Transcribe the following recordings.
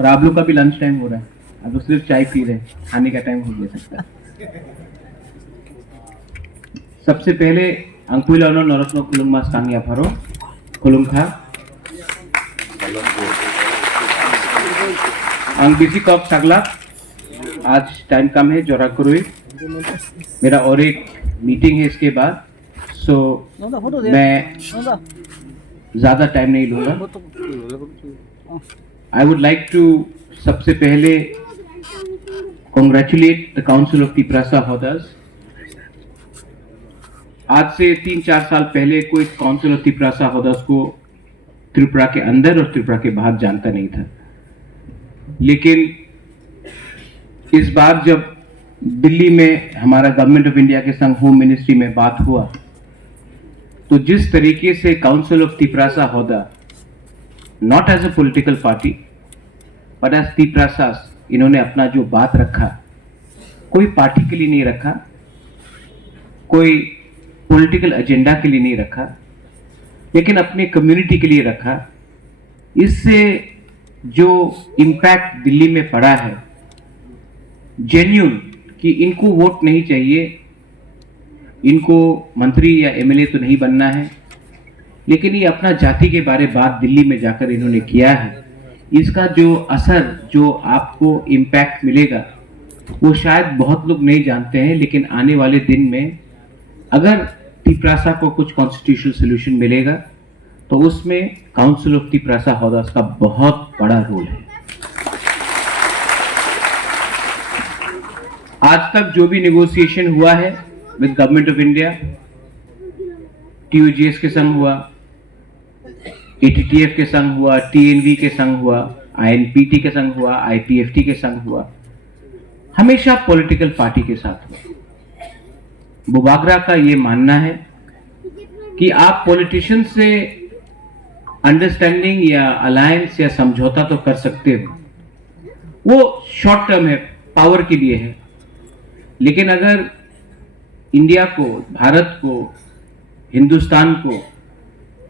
और आप लोग का भी लंच टाइम हो रहा है, आप लोग सिर्फ चाय पी रहे हैं, खाने का टाइम हो गया सकता है। सबसे पहले अंकुइलानो नरत्न खुलुममास कांगी आफारो खुलुमखा आंग बिजी कप सागला। आज टाइम कम है, जोरा करुई मेरा और एक मीटिंग है इसके बाद, सो मैं ज्यादा टाइम नहीं लूंगा। आई वुड लाइक टू सबसे पहले congratulate the council of Tiprasa होदर्स। आज से 3-4 साल पहले कोई काउंसिल ऑफ तिपरासा होदर्स को त्रिपुरा के अंदर और त्रिपुरा के बाहर जानता नहीं था, लेकिन इस बार जब दिल्ली में हमारा गवर्नमेंट ऑफ इंडिया के संग होम मिनिस्ट्री में बात हुआ, तो जिस तरीके से council of Tiprasa Hoda, not as a political party but as तिपरासास, इन्होंने अपना जो बात रखा, कोई पार्टी के लिए नहीं रखा, कोई पॉलिटिकल एजेंडा के लिए नहीं रखा, लेकिन अपने कम्युनिटी के लिए रखा। इससे जो इम्पैक्ट दिल्ली में पड़ा है जेन्युइन, कि इनको वोट नहीं चाहिए, इनको मंत्री या एमएलए तो नहीं बनना है, लेकिन ये अपना जाति के बारे बात दिल्ली में जाकर इन्होंने किया है। इसका जो असर, जो आपको इम्पैक्ट मिलेगा, वो शायद बहुत लोग नहीं जानते हैं, लेकिन आने वाले दिन में अगर तिपरासा को कुछ कॉन्स्टिट्यूशनल सोल्यूशन मिलेगा तो उसमें काउंसिल ऑफ तिपरासा होदर्स का बहुत बड़ा रोल है। आज तक जो भी नेगोशिएशन हुआ है विद गवर्नमेंट ऑफ इंडिया, टीयूजीएस के संग हुआ, एटीटीएफ के संग हुआ, टीएनवी के संग हुआ, आईएनपीटी के संग हुआ, आईपीएफटी के संग हुआ, हमेशा पॉलिटिकल पार्टी के साथ हुआ। बुबागरा का ये मानना है कि आप पॉलिटिशियन से अंडरस्टैंडिंग या अलायंस या समझौता तो कर सकते हो, वो शॉर्ट टर्म है, पावर के लिए है, लेकिन अगर इंडिया को, भारत को, हिंदुस्तान को,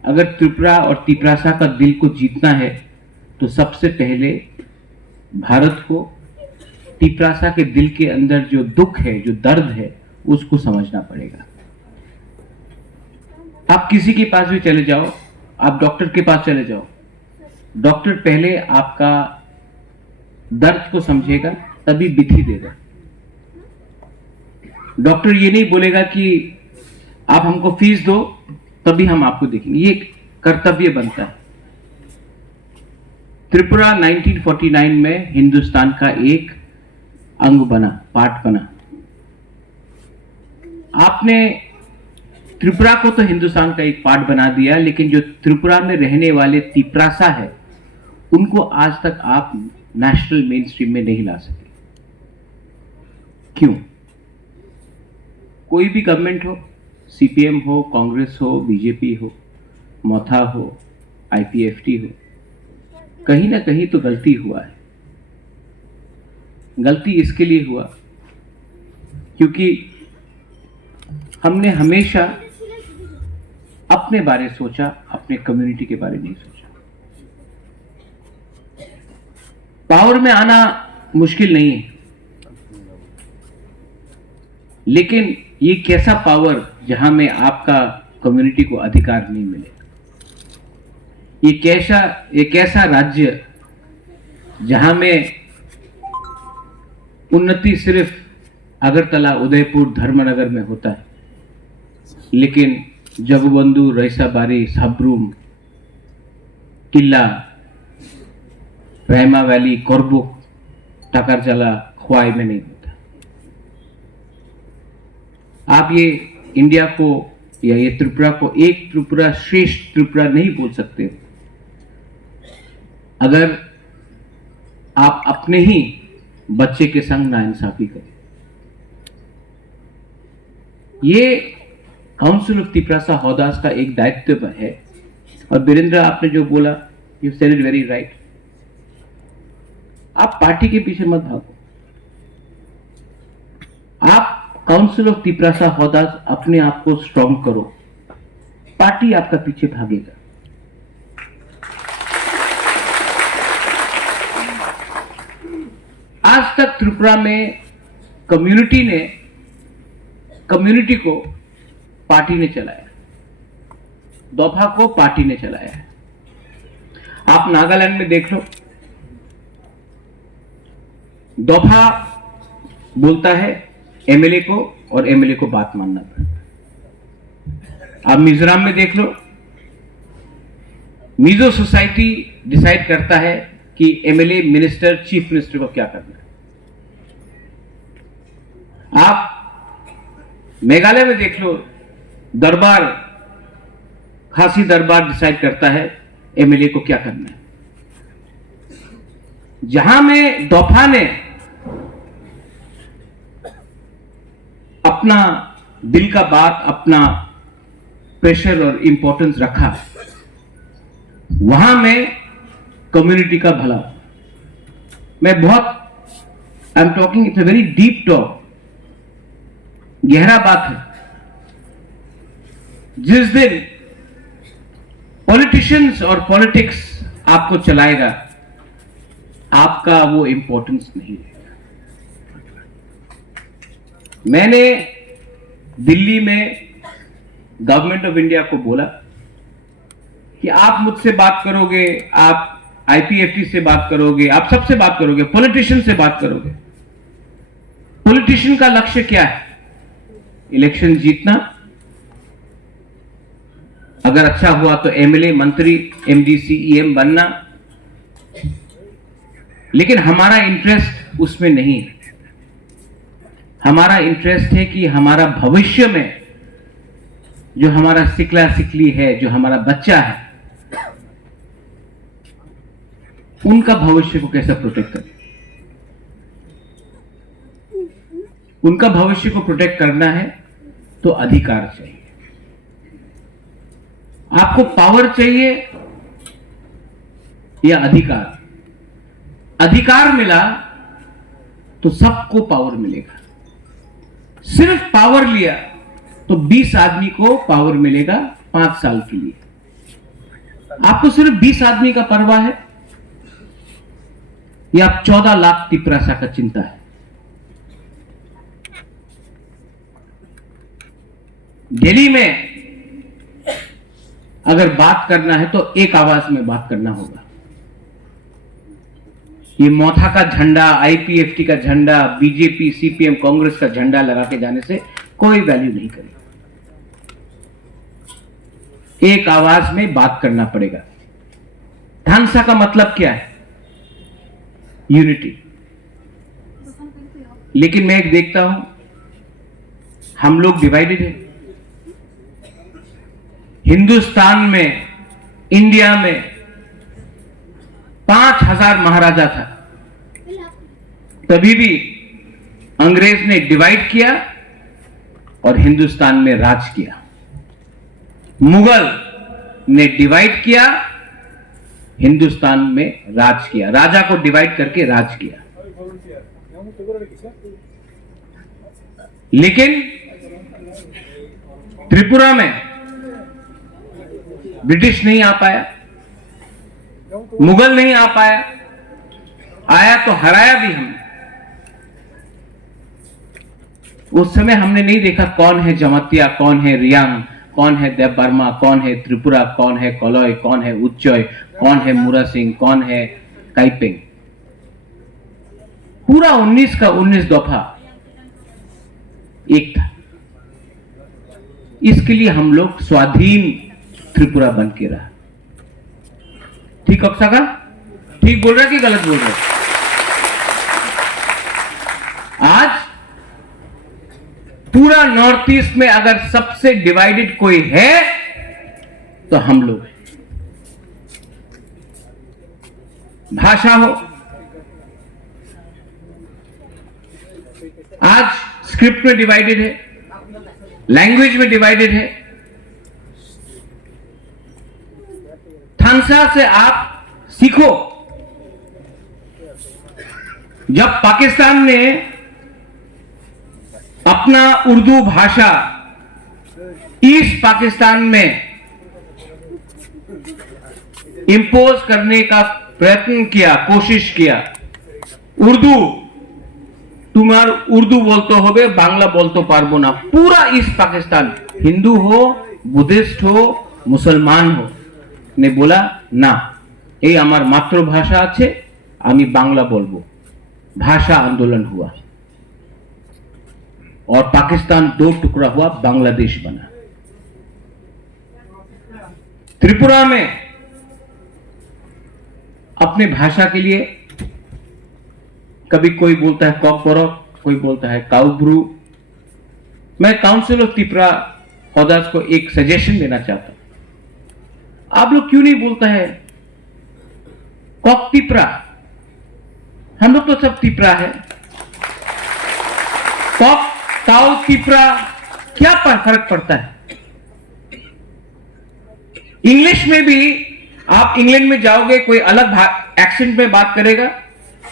अगर त्रिपुरा और तिपरासा का दिल को जीतना है तो सबसे पहले भारत को तिपरासा के दिल के अंदर जो दुख है, जो दर्द है, उसको समझना पड़ेगा। आप किसी के पास भी चले जाओ, आप डॉक्टर के पास चले जाओ, डॉक्टर पहले आपका दर्द को समझेगा, तभी विधि देगा। डॉक्टर ये नहीं बोलेगा कि आप हमको फीस दो तभी हम आपको देखेंगे, ये कर्तव्य बनता है। त्रिपुरा 1949 में हिंदुस्तान का एक अंग बना, पार्ट बना। आपने त्रिपुरा को तो हिंदुस्तान का एक पार्ट बना दिया, लेकिन जो त्रिपुरा में रहने वाले तिपरासा है, उनको आज तक आप नेशनल मेन स्ट्रीम में नहीं ला सके। क्यों? कोई भी गवर्नमेंट हो, सीपीएम हो, कांग्रेस हो, बीजेपी हो, मोथा हो, आईपीएफटी हो, कहीं ना कहीं तो गलती हुआ है। गलती इसके लिए हुआ क्योंकि हमने हमेशा अपने बारे सोचा, अपने कम्युनिटी के बारे नहीं सोचा। पावर में आना मुश्किल नहीं है, लेकिन ये कैसा पावर जहां में आपका कम्युनिटी को अधिकार नहीं मिले, ये कैसा राज्य जहां में उन्नति सिर्फ अगरतला, उदयपुर, धर्मनगर में होता है, लेकिन जगबंधु, रईसाबारी, साब्रूम, किला, रहमा वैली, कोरबुक, टाकरजला, ख्वाई में नहीं होता। आप ये इंडिया को या ये त्रिपुरा को एक त्रिपुरा श्रेष्ठ त्रिपुरा नहीं बोल सकते अगर आप अपने ही बच्चे के संग नाइंसाफी करें। ये काउंसिल ऑफ तिपरासा होदास का एक दायित्व है। और बीरेंद्र, आपने जो बोला, you said it very right. आप पार्टी के पीछे मत भागो, आप काउंसिल ऑफ तिपरासा होदास अपने आप को स्ट्रॉन्ग करो, पार्टी आपका पीछे भागेगा। आज तक त्रिपुरा में कम्युनिटी को पार्टी ने चलाया, दोफा को पार्टी ने चलाया है। आप नागालैंड में देख लो, दोफा बोलता है एमएलए को और एमएलए को बात मानना पड़ता। आप मिजोरम में देख लो, मिजो सोसाइटी डिसाइड करता है कि एमएलए मिनिस्टर चीफ मिनिस्टर को क्या करना है। आप मेघालय में देख लो, दरबार, खासी दरबार डिसाइड करता है एमएलए को क्या करना है। जहां में दोफा ने अपना दिल का बात, अपना प्रेशर और इंपॉर्टेंस रखा, वहां में कम्युनिटी का भला। मैं I am talking, it's a very deep talk, गहरा बात है। जिस दिन पॉलिटिशियंस और पॉलिटिक्स आपको चलाएगा, आपका वो इंपॉर्टेंस नहीं रहेगा। मैंने दिल्ली में गवर्नमेंट ऑफ इंडिया को बोला कि आप मुझसे बात करोगे, आप आईपीएफटी से बात करोगे, आप सबसे बात करोगे, पॉलिटिशियन से बात करोगे। पॉलिटिशियन का लक्ष्य क्या है? इलेक्शन जीतना, अगर अच्छा हुआ तो एमएलए, मंत्री, एमडीसी, ईएम बनना। लेकिन हमारा इंटरेस्ट उसमें नहीं है। हमारा इंटरेस्ट है कि हमारा भविष्य में जो हमारा सिकला सिकली है, जो हमारा बच्चा है, उनका भविष्य को कैसे प्रोटेक्ट करें। उनका भविष्य को प्रोटेक्ट करना है तो अधिकार चाहिए। आपको पावर चाहिए या अधिकार? अधिकार मिला तो सबको पावर मिलेगा। सिर्फ पावर लिया तो 20 आदमी को पावर मिलेगा 5 साल के लिए। आपको सिर्फ 20 आदमी का परवाह है या 14 लाख तिपरासा का चिंता है? दिल्ली में अगर बात करना है तो एक आवाज में बात करना होगा। ये मोथा का झंडा, आईपीएफटी का झंडा, बीजेपी, सीपीएम, कांग्रेस का झंडा लगा के जाने से कोई वैल्यू नहीं करेगा। एक आवाज में बात करना पड़ेगा। ढांसा का मतलब क्या है? यूनिटी। लेकिन मैं एक देखता हूं, हम लोग डिवाइडेड हैं। हिंदुस्तान में, इंडिया में 5000 महाराजा था, तभी भी अंग्रेज ने डिवाइड किया और हिंदुस्तान में राज किया। मुगल ने डिवाइड किया, हिंदुस्तान में राज किया। राजा को डिवाइड करके राज किया। लेकिन त्रिपुरा में ब्रिटिश नहीं आ पाया, मुगल नहीं आ पाया, आया तो हराया भी हमने। उस समय हमने नहीं देखा कौन है जमातिया, कौन है रियांग, कौन है देव बर्मा, कौन है त्रिपुरा, कौन है कोलोय, कौन है उच्चय, कौन है मुरा सिंह, कौन है काइपेंग। पूरा 19 का 19 दफा एक था। इसके लिए हम लोग स्वाधीन त्रिपुरा बन के रहा। ठीक अक्सा का? ठीक बोल रहा है कि गलत बोल रहा है? आज पूरा नॉर्थ ईस्ट में अगर सबसे डिवाइडेड कोई है तो हम लोग हैं। भाषा हो, आज स्क्रिप्ट में डिवाइडेड है, लैंग्वेज में डिवाइडेड है। थानसा से आप सीखो। जब पाकिस्तान ने अपना उर्दू भाषा ईस्ट पाकिस्तान में इंपोज करने का प्रयत्न किया, कोशिश किया, उर्दू तुम्हार उर्दू बोलते होगे, बांग्ला बोलते पारबो ना। पूरा ईस्ट पाकिस्तान, हिंदू हो, बुद्धिस्ट हो, मुसलमान हो, ने बोला ना, ये हमार मातृभाषा आछे, आमी बांग्ला बोलबो। भाषा आंदोलन हुआ और पाकिस्तान दो टुकड़ा हुआ, बांग्लादेश बना। त्रिपुरा में अपने भाषा के लिए कभी कोई बोलता है कॉकबोरक, कोई बोलता है काउब्रू। मैं काउंसिल ऑफ त्रिपुरा हौदास को एक सजेशन देना चाहता हूं, आप लोग क्यों नहीं बोलता है कॉक तिपरा? हम लोग तो सब तिपरा है। कॉक काउ तिपरा क्या फर्क पड़ता है? इंग्लिश में भी आप इंग्लैंड में जाओगे, कोई अलग एक्सेंट में बात करेगा,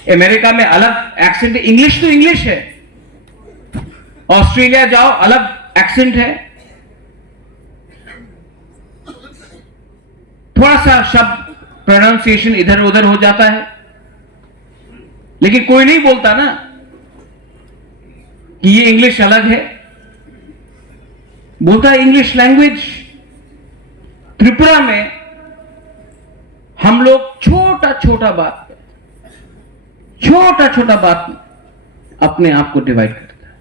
अमेरिका में अलग एक्सेंट, इंग्लिश तो इंग्लिश है। ऑस्ट्रेलिया जाओ, अलग एक्सेंट है, थोड़ा सा शब्द प्रोनाउंसिएशन इधर उधर हो जाता है, लेकिन कोई नहीं बोलता ना कि ये इंग्लिश अलग है, बोलता है इंग्लिश लैंग्वेज। त्रिपुरा में हम लोग छोटा छोटा बात अपने आप को डिवाइड करता है।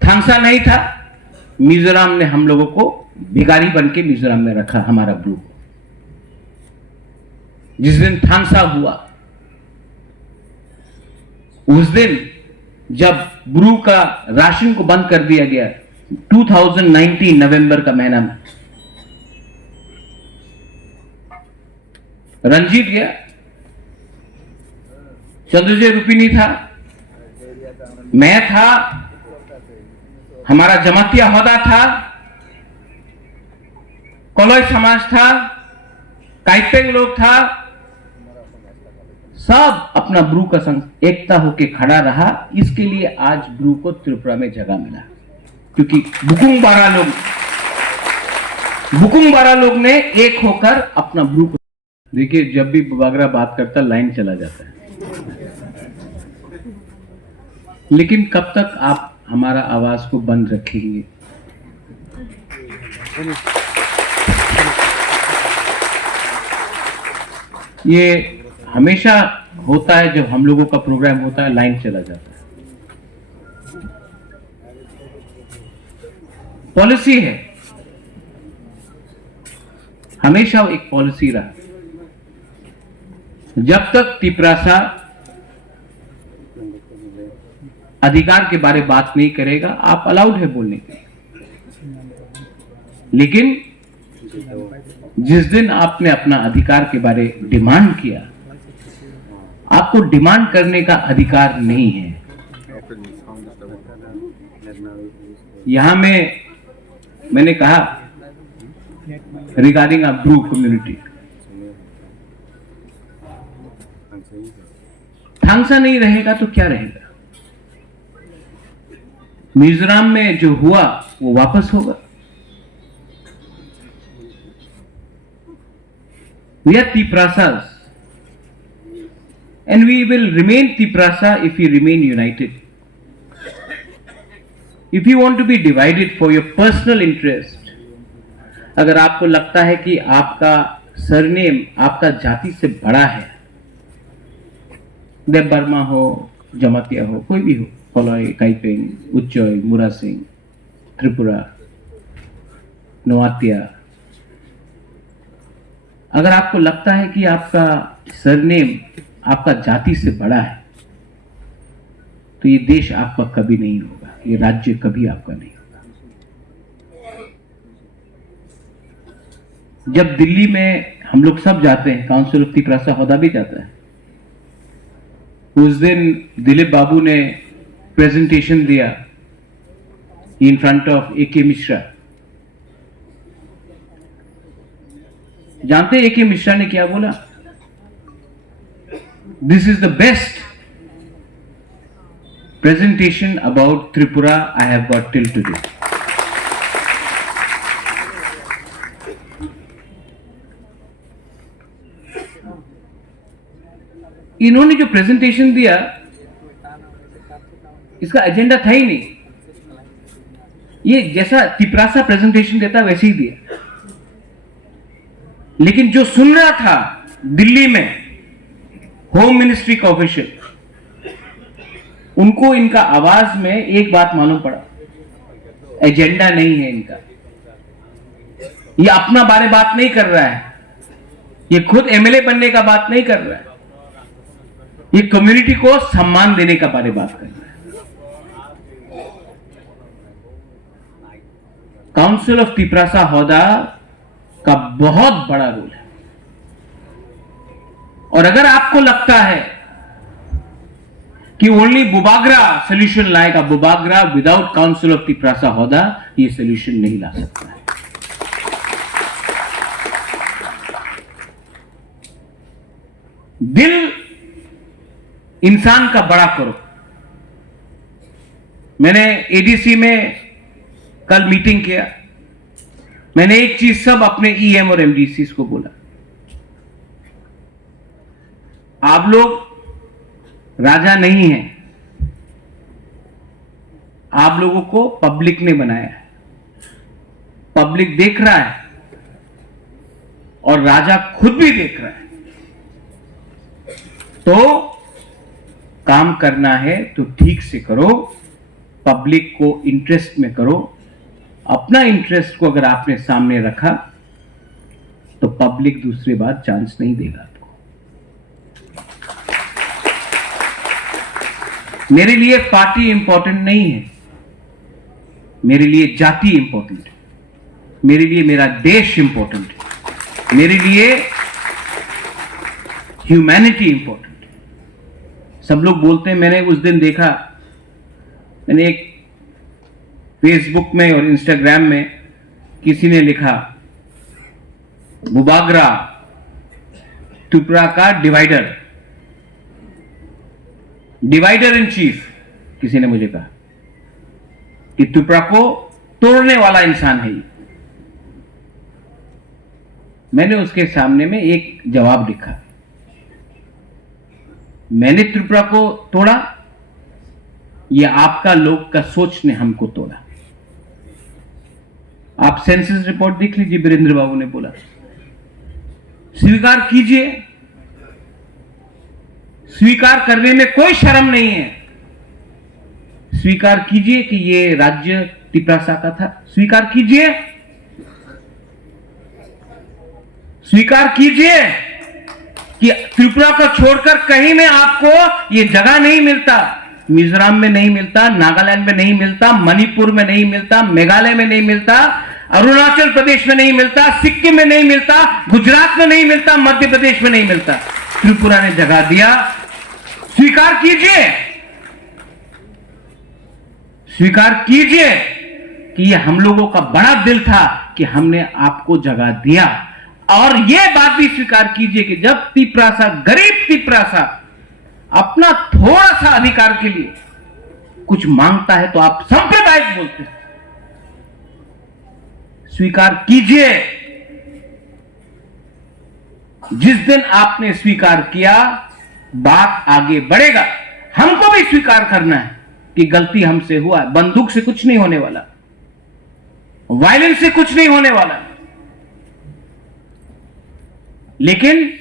थांगसा नहीं था, मिजोरम ने हम लोगों को भिखारी बन के मिजोरम में रखा, हमारा ब्रू को। जिस दिन थांगसा हुआ, उस दिन जब ब्रू का राशन को बंद कर दिया गया 2019 नवंबर का महीना में, रंजीत गया, चंद्रजय रुपीनी था, मैं था, हमारा जमातिया होदा था, कोलोई समाज था, काइपेंग लोग था, सब अपना ब्रू का संग एकता होके खड़ा रहा। इसके लिए आज ब्रू को त्रिपुरा में जगह मिला, क्योंकि बुकुंग बारा लोग ने एक होकर अपना ब्रू को। देखिए, जब भी बागरा बात करता लाइन चला जाता है, लेकिन कब तक आप हमारा आवाज को बंद रखेंगे? ये हमेशा होता है, जब हम लोगों का प्रोग्राम होता है लाइन चला जाता है। पॉलिसी है, हमेशा एक पॉलिसी रहा, जब तक तिपरासा अधिकार के बारे बात नहीं करेगा, आप अलाउड है बोलने के। लेकिन जिस दिन आपने अपना अधिकार के बारे डिमांड किया, आपको डिमांड करने का अधिकार नहीं है। यहां में मैंने कहा रिगार्डिंग अ ब्रू कम्युनिटी, थांगसा नहीं रहेगा तो क्या रहेगा? मिजोरम में जो हुआ वो वापस होगा। We are Tiprasas, and we will remain Tiprasa if we remain united. If you want to be divided for your personal interest, अगर आपको लगता है कि आपका सरनेम आपका जाति से बड़ा है, देव बर्मा हो, जमातिया हो, कोई भी हो, कोलोई, काइपेंग, उच्चोई, मुरा सिंह, त्रिपुरा, नोआतिया, अगर आपको लगता है कि आपका सरनेम आपका जाति से बड़ा है, तो ये देश आपका कभी नहीं होगा, ये राज्य कभी आपका नहीं होगा। जब दिल्ली में हम लोग सब जाते हैं, काउंसिल ऑफ त्रिपुरा होदा भी जाता है, उस दिन दिलीप बाबू ने प्रेजेंटेशन दिया in front of A K. Mishra. जानते हैं ए.के. मिश्रा ने क्या बोला? This is the best presentation about Tripura I have got till today. इन्होंने जो प्रेजेंटेशन दिया इसका एजेंडा था ही नहीं। ये जैसा तिपरासा प्रेजेंटेशन देता वैसे ही दिया, लेकिन जो सुन रहा था दिल्ली में होम मिनिस्ट्री का ऑफिशियल, उनको इनका आवाज में एक बात मालूम पड़ा, एजेंडा नहीं है इनका। ये अपना बारे बात नहीं कर रहा है, ये खुद एमएलए बनने का बात नहीं कर रहा है, ये कम्युनिटी को सम्मान देने का बारे बात कर रहा है। काउंसिल ऑफ तिपरासा हौदा का बहुत बड़ा रोल है, और अगर आपको लगता है कि ओनली बुबागरा सोल्यूशन लाएगा, Bubagra without council of Tiprasa Hoda ये सोल्यूशन नहीं ला सकता है। दिल इंसान का बड़ा करो। मैंने एडीसी में कल मीटिंग किया, मैंने एक चीज सब अपने ईएम और एमडीसी को बोला, आप लोग राजा नहीं हैं, आप लोगों को पब्लिक ने बनाया है, पब्लिक देख रहा है और राजा खुद भी देख रहा है। तो काम करना है तो ठीक से करो, पब्लिक को इंटरेस्ट में करो। अपना इंटरेस्ट को अगर आपने सामने रखा तो पब्लिक दूसरी बार चांस नहीं देगा आपको। मेरे लिए पार्टी इंपॉर्टेंट नहीं है, मेरे लिए जाति इंपॉर्टेंट है, मेरे लिए मेरा देश इंपॉर्टेंट है, मेरे लिए ह्यूमैनिटी इंपॉर्टेंट है। सब लोग बोलते हैं, मैंने उस दिन देखा, मैंने एक फेसबुक में और इंस्टाग्राम में किसी ने लिखा, बुबागरा त्रिपुरा का डिवाइडर, डिवाइडर इन चीफ। किसी ने मुझे कहा कि त्रिपुरा को तोड़ने वाला इंसान है ये। मैंने उसके सामने में एक जवाब लिखा, मैंने त्रिपुरा को तोड़ा, ये आपका लोग का सोच ने हमको तोड़ा। आप सेंसस रिपोर्ट देख लीजिए, वीरेंद्र बाबू ने बोला, स्वीकार कीजिए, स्वीकार करने में कोई शर्म नहीं है। स्वीकार कीजिए कि ये राज्य तिपरासा का था, स्वीकार कीजिए, स्वीकार कीजिए कि त्रिपुरा को छोड़कर कहीं में आपको ये जगह नहीं मिलता। मिजोरम में नहीं मिलता, नागालैंड में नहीं मिलता, मणिपुर में नहीं मिलता, मेघालय में नहीं मिलता, अरुणाचल प्रदेश में नहीं मिलता, सिक्किम में नहीं मिलता, गुजरात में नहीं मिलता, मध्य प्रदेश में नहीं मिलता। त्रिपुरा ने जगह दिया, स्वीकार कीजिए, स्वीकार कीजिए कि ये हम लोगों का बड़ा दिल था कि हमने आपको जगह दिया। और यह बात भी स्वीकार कीजिए कि जब तिपरासा, गरीब तिपरासा अपना थोड़ा सा अधिकार के लिए कुछ मांगता है तो आप सांप्रदायिक बोलते हैं। स्वीकार कीजिए, जिस दिन आपने स्वीकार किया बात आगे बढ़ेगा। हमको भी स्वीकार करना है कि गलती हमसे हुआ है। बंदूक से कुछ नहीं होने वाला, वायलेंस से कुछ नहीं होने वाला, लेकिन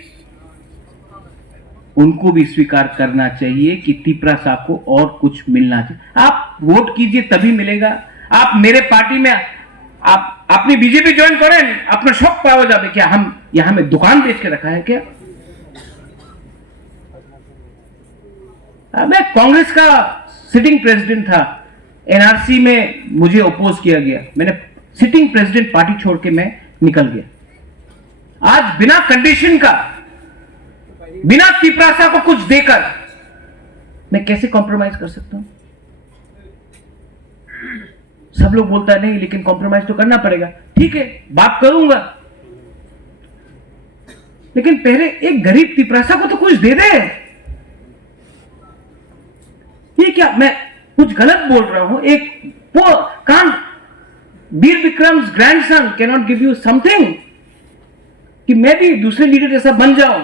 उनको भी स्वीकार करना चाहिए कि तिपरासा को और कुछ मिलना चाहिए। आप वोट कीजिए तभी मिलेगा। आप मेरे पार्टी में आप अपनी बीजेपी ज्वाइन करें, अपना शौक पाओ जाते। क्या हम यहां में दुकान बेच के रखा है क्या? मैं कांग्रेस का सिटिंग प्रेसिडेंट था, एनआरसी में मुझे अपोज किया गया, मैंने सिटिंग प्रेसिडेंट पार्टी छोड़ के मैं निकल गया। आज बिना कंडीशन का, बिना तिपरासा को कुछ देकर मैं कैसे कॉम्प्रोमाइज कर सकता हूं? सब लोग बोलता है नहीं, लेकिन कॉम्प्रोमाइज तो करना पड़ेगा। ठीक है, बात करूंगा, लेकिन पहले एक गरीब तिपरासा को तो कुछ दे दे। ये क्या मैं कुछ गलत बोल रहा हूं? एक कान Veer Vikram's grandson can not give you something कि मैं भी दूसरे लीडर जैसा बन जाऊं।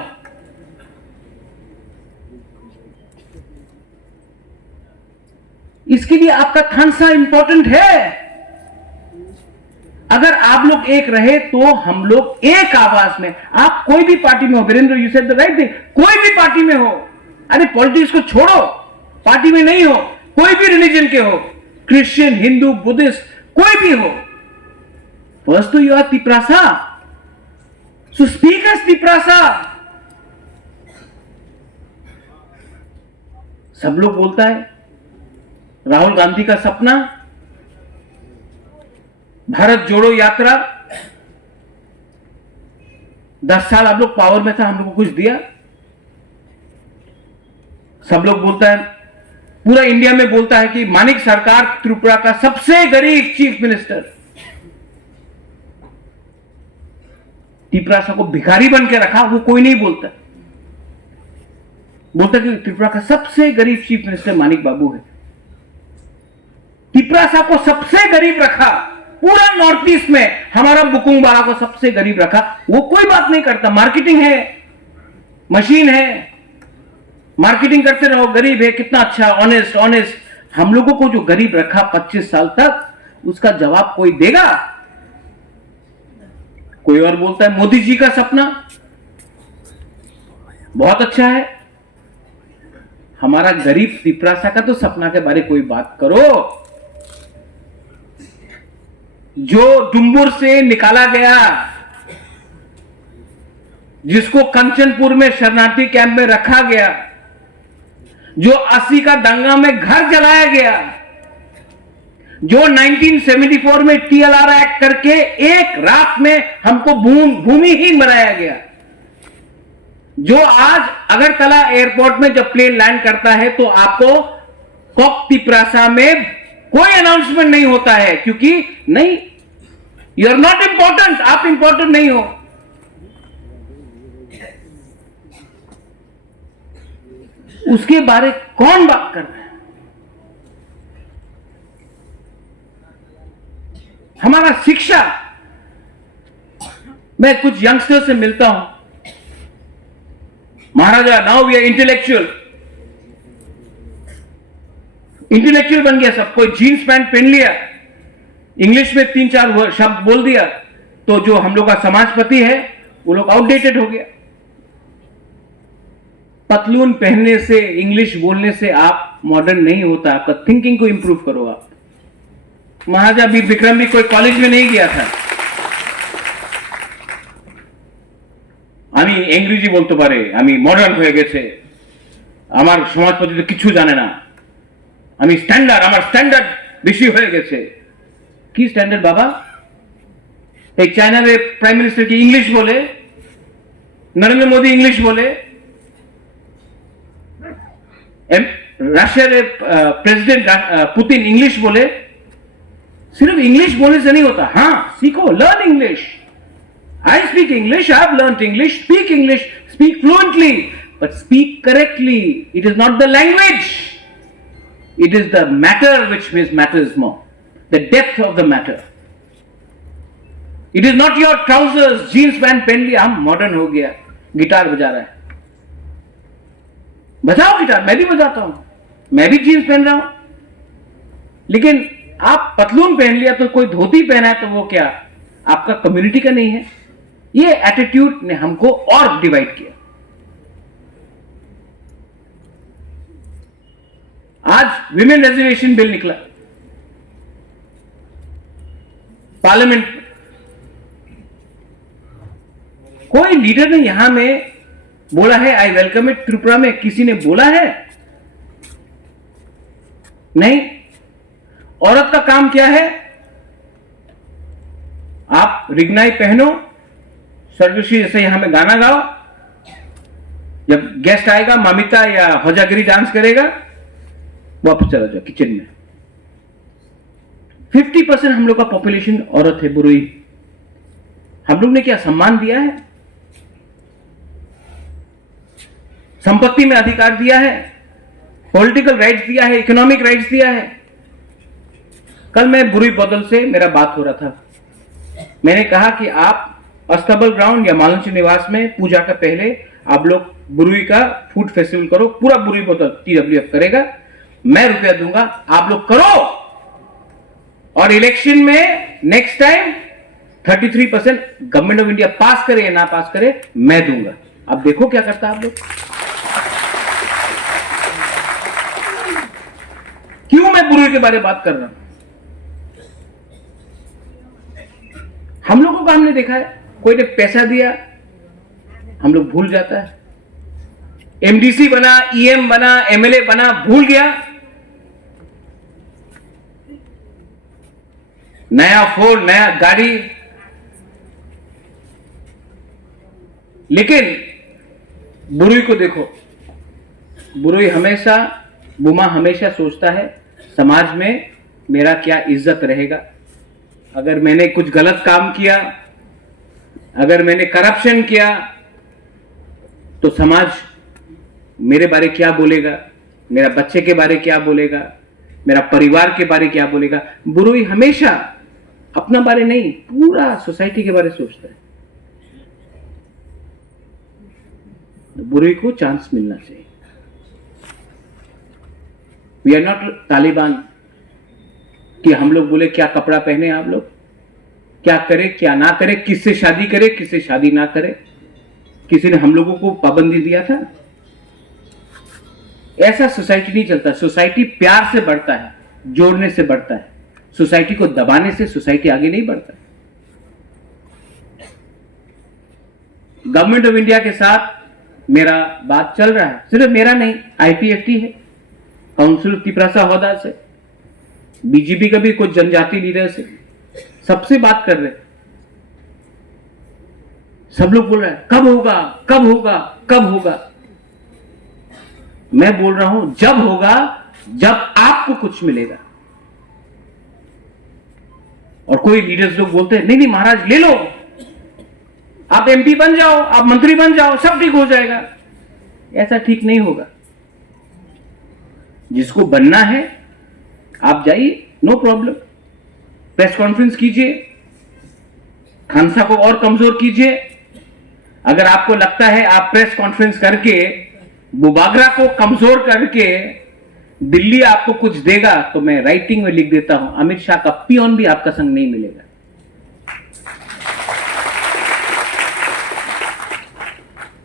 इसके लिए आपका थानसा इंपॉर्टेंट है। अगर आप लोग एक रहे तो हम लोग एक आवाज में, आप कोई भी पार्टी में हो, Virendra you said the right thing, कोई भी पार्टी में हो, अरे पॉलिटिक्स को छोड़ो, पार्टी में नहीं हो, कोई भी रिलीजन के हो, क्रिश्चियन, हिंदू, बुद्धिस्ट, कोई भी हो, फर्स्ट तो you are Tiprasa, so speak as Tiprasa. सब लोग बोलता है राहुल गांधी का सपना, भारत जोड़ो यात्रा, 10 साल आप लोग पावर में था, हम लोग को कुछ दिया? सब लोग बोलता है, पूरा इंडिया में बोलता है कि मानिक सरकार त्रिपुरा का सबसे गरीब चीफ मिनिस्टर, त्रिपुरा को भिखारी बन के रखा, वो कोई नहीं बोलता। बोलता कि त्रिपुरा का सबसे गरीब चीफ मिनिस्टर मानिक बाबू है। त्रिपुरा को सबसे गरीब रखा, पूरा नॉर्थ ईस्ट में हमारा बुकुंग बाला को सबसे गरीब रखा, वो कोई बात नहीं करता। मार्केटिंग है, मशीन है, मार्केटिंग करते रहो, गरीब है, कितना अच्छा, ऑनेस्ट ऑनेस्ट। हम लोगों को जो गरीब रखा 25 साल तक, उसका जवाब कोई देगा? कोई और बोलता है मोदी जी का सपना बहुत अच्छा है, हमारा गरीब त्रिपुरा का तो सपना के बारे कोई बात करो। जो डुम्बुर से निकाला गया, जिसको कंचनपुर में शरणार्थी कैंप में रखा गया, जो 80 का दंगा में घर जलाया गया, जो 1974 में TLR एक्ट करके एक रात में हमको भूमिहीन बनाया गया, जो आज अगरतला एयरपोर्ट में जब प्लेन लैंड करता है तो आपको कॉक तिपरासा में कोई अनाउंसमेंट नहीं होता है, क्योंकि नहीं, यू आर नॉट इंपॉर्टेंट, आप इंपॉर्टेंट नहीं हो। उसके बारे कौन बात कर रहा है? हमारा शिक्षा, मैं कुछ यंगस्टर से मिलता हूं, महाराजा नाउ वी आर इंटेलेक्चुअल बन गया सब, कोई जीन्स पैंट पहन लिया, इंग्लिश में 3-4 शब्द बोल दिया, तो जो हम लोग का समाजपति है वो लोग आउटडेटेड हो गया। पतलून पहनने से, इंग्लिश बोलने से आप मॉडर्न नहीं होता, आपका थिंकिंग को इंप्रूव करो। आप महाराजा वीर विक्रम भी कोई कॉलेज में नहीं गया था, আমি ইংরেজি বলতে পারে, আমি মডার্ন হয়ে গেছে, আমার সমাজপতি তো কিছু জানে না, আমি স্ট্যান্ডার্ড, আমার স্ট্যান্ডার্ড বেশি হয়ে গেছে। কি স্ট্যান্ডার্ড বাবা? এই চায়নার প্রাইম মিনিস্টার কি ইংলিশ বলে? নরেন্দ্র মোदी इंग्लिश बोले? रशिया के प्रेसिडेंट पुतिन इंग्लिश बोले? सिर्फ इंग्लिश बोलने से नहीं होता, हाँ सीखो, learn English. I speak English, I have learnt English, speak fluently, but speak correctly. It is not the language, it is the matter which matters more, the depth of the matter. It is not your trousers, jeans pant पहन लिया, हम modern हो गया, guitar बजा रहा है, बजाओ guitar, मैं भी बजाता हूं, मैं भी जीन्स पहन रहा हूं, लेकिन आप पतलून पहन लिया तो कोई धोती पहना है तो वो क्या आपका कम्युनिटी का नहीं है? ये एटीट्यूड ने हमको और डिवाइड किया। आज विमेन रिजर्वेशन बिल निकला पार्लियामेंट, कोई लीडर ने यहां में बोला है आई वेलकम इट? त्रिपुरा में किसी ने बोला है? नहीं। औरत का काम क्या है? आप रिगनाई पहनो, सरदुशी जैसे यहां में गाना गाओ, जब गेस्ट आएगा मामिका या होजागिरी डांस करेगा, वापस चला जाओ किचन में। 50% हम लोग का पॉपुलेशन औरत है, बुरुई। हम लोग ने क्या सम्मान दिया है? संपत्ति में अधिकार दिया है, पॉलिटिकल राइट्स दिया है, इकोनॉमिक राइट्स दिया है। कल मैं बुरुई बदल से मेरा बात हो रहा था, मैंने कहा कि आप अस्तबल ग्राउंड या मालंची निवास में पूजा का पहले आप लोग बुरुई का फूड फेस्टिवल करो, पूरा बुरुई बदल TWF करेगा। मैं रुपया दूंगा, आप लोग करो, और इलेक्शन में next time 33% government of India pass करे या ना पास करे, मैं दूंगा। अब देखो क्या करता है आप लोग। क्यों मैं बुरे के बारे में बात कर रहा हूं? हम लोगों को हमने देखा है, कोई ने पैसा दिया, हम लोग भूल जाता है। एमडीसी बना, ईएम बना, एमएलए बना, भूल गया। नया फोन, नया गाड़ी, लेकिन बुरुई को देखो। बुरुई हमेशा, बुमा हमेशा सोचता है समाज में मेरा क्या इज्जत रहेगा। अगर मैंने कुछ गलत काम किया, अगर मैंने करप्शन किया, तो समाज मेरे बारे क्या बोलेगा, मेरा बच्चे के बारे क्या बोलेगा, मेरा परिवार के बारे क्या बोलेगा। बुरुई हमेशा अपना बारे नहीं, पूरा सोसाइटी के बारे सोचता है। बुरुई को चांस मिलना चाहिए। वी आर नॉट तालिबान कि हम लोग बोले क्या कपड़ा पहने, आप लोग क्या करे क्या ना करे, किससे शादी करे किससे शादी ना करे। किसी ने हम लोगों को पाबंदी दिया था? ऐसा सोसाइटी नहीं चलता। सोसाइटी प्यार से बढ़ता है, जोड़ने से बढ़ता है। सोसाइटी को दबाने से सोसाइटी आगे नहीं बढ़ता। गवर्नमेंट ऑफ इंडिया के साथ मेरा बात चल रहा है, सिर्फ मेरा नहीं, आईपीएफटी है, काउंसिल तिपरासा होदा से, बीजेपी का भी कुछ जनजाति लीडर से, सबसे बात कर रहे। सब लोग बोल रहे हैं कब होगा कब होगा कब होगा। मैं बोल रहा हूं जब होगा, जब आपको कुछ मिलेगा। और कोई लीडर्स लोग बोलते हैं नहीं नहीं महाराज ले लो, आप एमपी बन जाओ, आप मंत्री बन जाओ, सब ठीक हो जाएगा। ऐसा ठीक नहीं होगा। जिसको बनना है आप जाइए, नो प्रॉब्लम, प्रेस कॉन्फ्रेंस कीजिए, खानसा को और कमजोर कीजिए। अगर आपको लगता है आप प्रेस कॉन्फ्रेंस करके बुबागरा को कमजोर करके दिल्ली आपको कुछ देगा, तो मैं राइटिंग में लिख देता हूं, अमित शाह का पियोन भी आपका संग नहीं मिलेगा।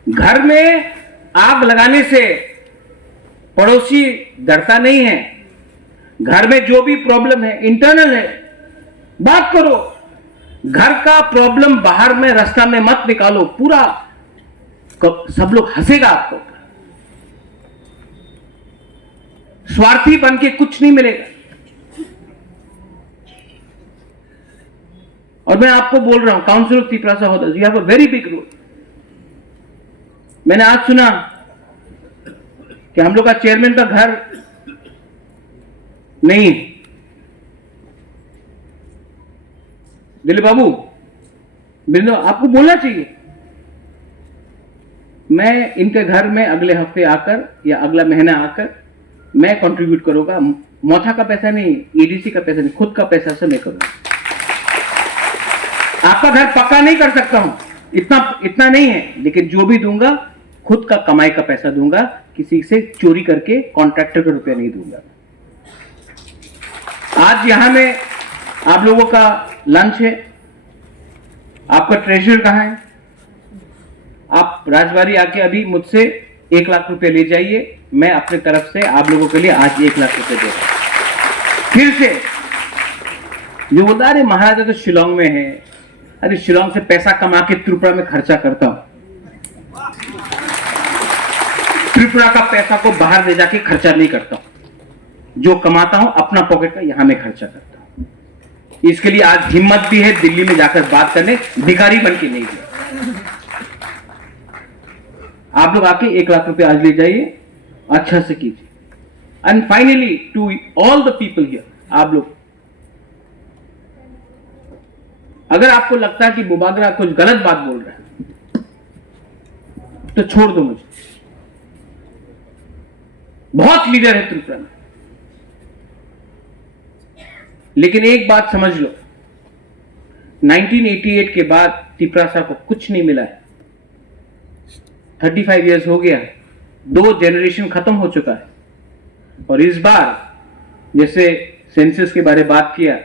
घर में आग लगाने से पड़ोसी डरता नहीं है। घर में जो भी प्रॉब्लम है इंटरनल है, बात करो। घर का प्रॉब्लम बाहर में रास्ता में मत निकालो, पूरा सब लोग हंसेगा आपको। स्वार्थी बन के कुछ नहीं मिलेगा। और मैं आपको बोल रहा हूं, काउंसिल ऑफ तिपरासा होता है, you have a very big role. मैंने आज सुना कि हम लोग का चेयरमैन का घर नहीं। दिलीप बाबू, बिंदु आपको बोलना चाहिए। मैं इनके घर में अगले हफ्ते आकर या अगला महीना आकर मैं कंट्रीब्यूट करूंगा। मोथा का पैसा नहीं, ईडीसी का पैसा नहीं, खुद का पैसा से मैं करूंगा। आपका घर पक्का नहीं कर सकता हूं, इतना नहीं है, लेकिन जो भी दूंगा खुद का कमाई का पैसा दूंगा, किसी से चोरी करके कॉन्ट्रैक्टर का रुपया नहीं दूंगा। आज यहां में आप लोगों का लंच है, आपका ट्रेजर कहां है? आप राजबाड़ी आके अभी मुझसे 1 लाख रुपए ले जाइए। मैं अपने तरफ से आप लोगों के लिए आज 1 लाख रुपए दे रहा हूं। फिर से जो बोलता है महाराजा तो शिलोंग में है, अरे शिलोंग से पैसा कमा के त्रिपुरा में खर्चा करता हूं। त्रिपुरा का पैसा को बाहर ले जाके खर्चा नहीं करता हूं। जो कमाता हूं अपना पॉकेट का यहां में खर्चा करता हूं। इसके लिए आज हिम्मत भी है दिल्ली में जाकर बात करने, भिखारी बन के नहीं गया। आप लोग आके 1 लाख रुपए आज ले जाइए, अच्छा से कीजिए। And finally to all the people here, आप लोग अगर आपको लगता है कि बुबागरा कुछ गलत बात बोल रहा है तो छोड़ दो मुझे। बहुत लीडर है त्रिपुरा में, लेकिन एक बात समझ लो, 1988 के बाद तिपरासा को कुछ नहीं मिला है। 35 इयर्स हो गया, 2 जनरेशन खत्म हो चुका है। और इस बार जैसे सेंसस के बारे में बात किया,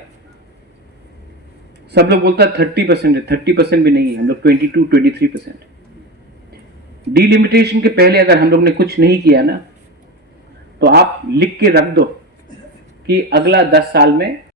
सब लोग बोलता 30% है, 30% भी नहीं है, हम लोग 22-23%। डिलिमिटेशन के पहले अगर हम लोग ने कुछ नहीं किया ना, तो आप लिख के रख दो कि अगला 10 साल में